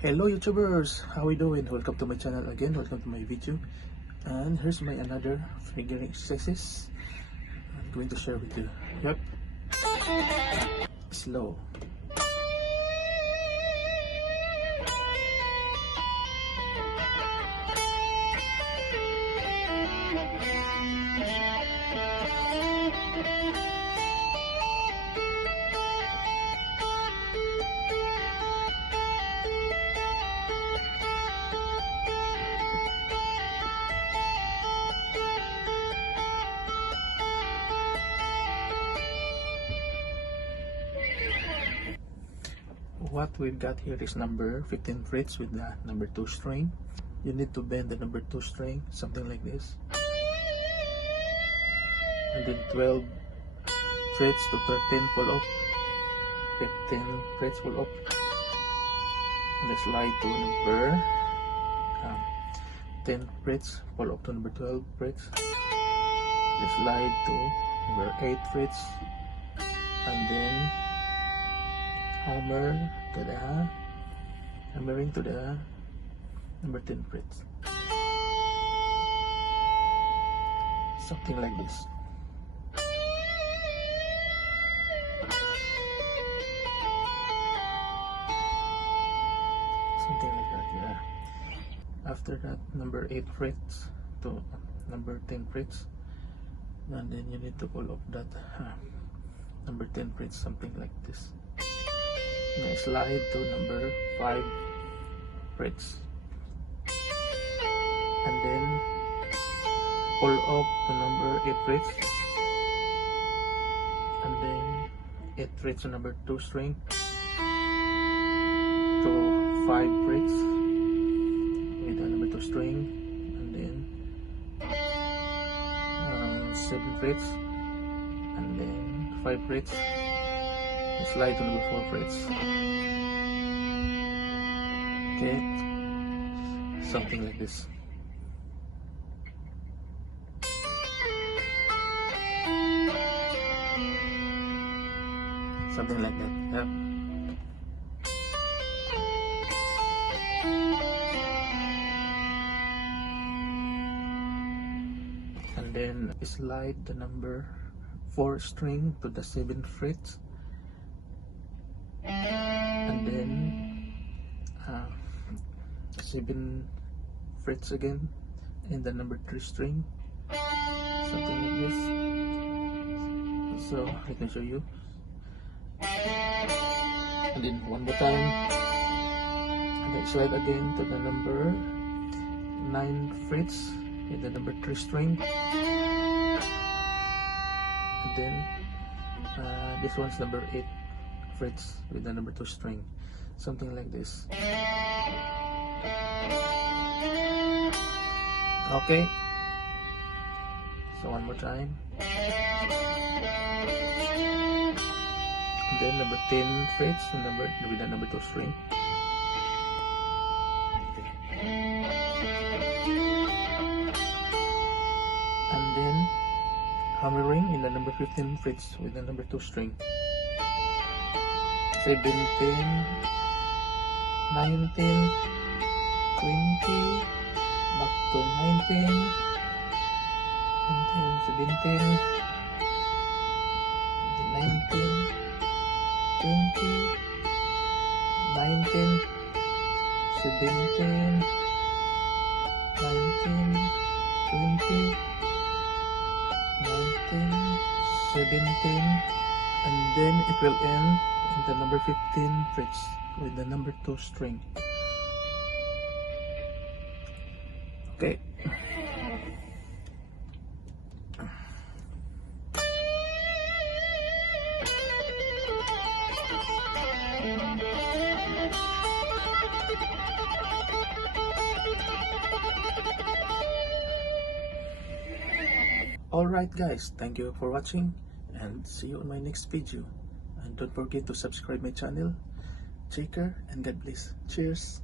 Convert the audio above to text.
Hello YouTubers, how are you doing? Welcome to my channel again, welcome to my video. And here's my another fingering exercises I'm going to share with you. Yep. Slow. What we've got here is number 15 frets with the number 2 string. You need to bend the number 2 string, something like this. And then 12 frets to 13 pull up. 15 frets pull up. And then slide to number 10 frets, pull up to number 12 frets. Then slide to number 8 frets. And then hammering to the number 10 frets, something like this. Something like that, yeah. After that, number 8 frets to number 10 frets, and then you need to pull up that number 10 frets, something like this. Now slide to number 5 frets, and then pull up to number 8 frets, and then 8 frets to number 2 string to 5 frets with the number 2 string, and then 7 frets, and then 5 frets. Slide to number 4 frets. Okay, something like this. Something like that. Yep. And then slide the number 4 string to the 7 frets. And then 7 frets again in the number 3 string, something like this. So let me show you. And then one more time, and then slide again to the number 9 frets in the number 3 string, and then this one's number 8 frets with the number 2 string, something like this. Okay, so one more time, and then number 10 frets with the number 2 string. And then hammering in the number 15 frets with the number 2 string. 17, 19, 20, back to 19, and then 17, 19, 20, 19, 17, 19, 20, 19, 17, and then it will end in the number 15 frets with the number 2 string. Okay. Alright guys, thank you for watching and see you on my next video. And don't forget to subscribe my channel. Take care and God bless. Cheers.